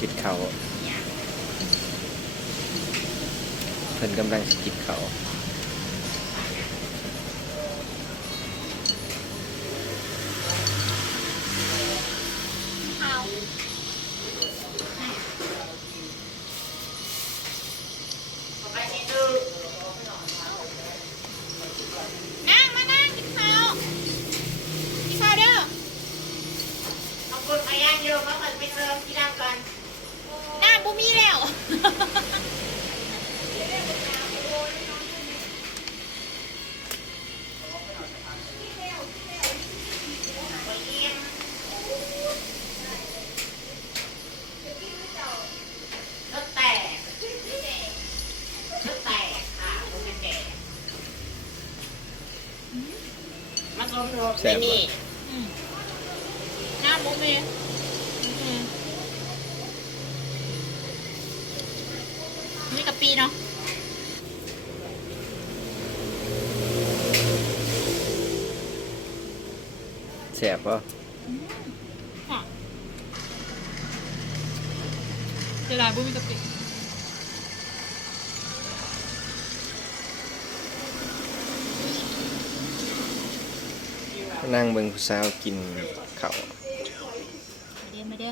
กินเขาเพิ่นกำลังกินเขานั่งมานั่งกินข้าวกินข้าวเด้อเอาคนพยานเยอะมาเหมือนไปเติมที่นั่งกันน้ำบุมีแล้วแซ่บบ่ น้ำบุมีนี่กะปิเนาะ แซ่บบ่ เดี๋ยวลายบุมีกะปิ นั่งเบิ่งผู้สาวกินเขาว ไม่ได้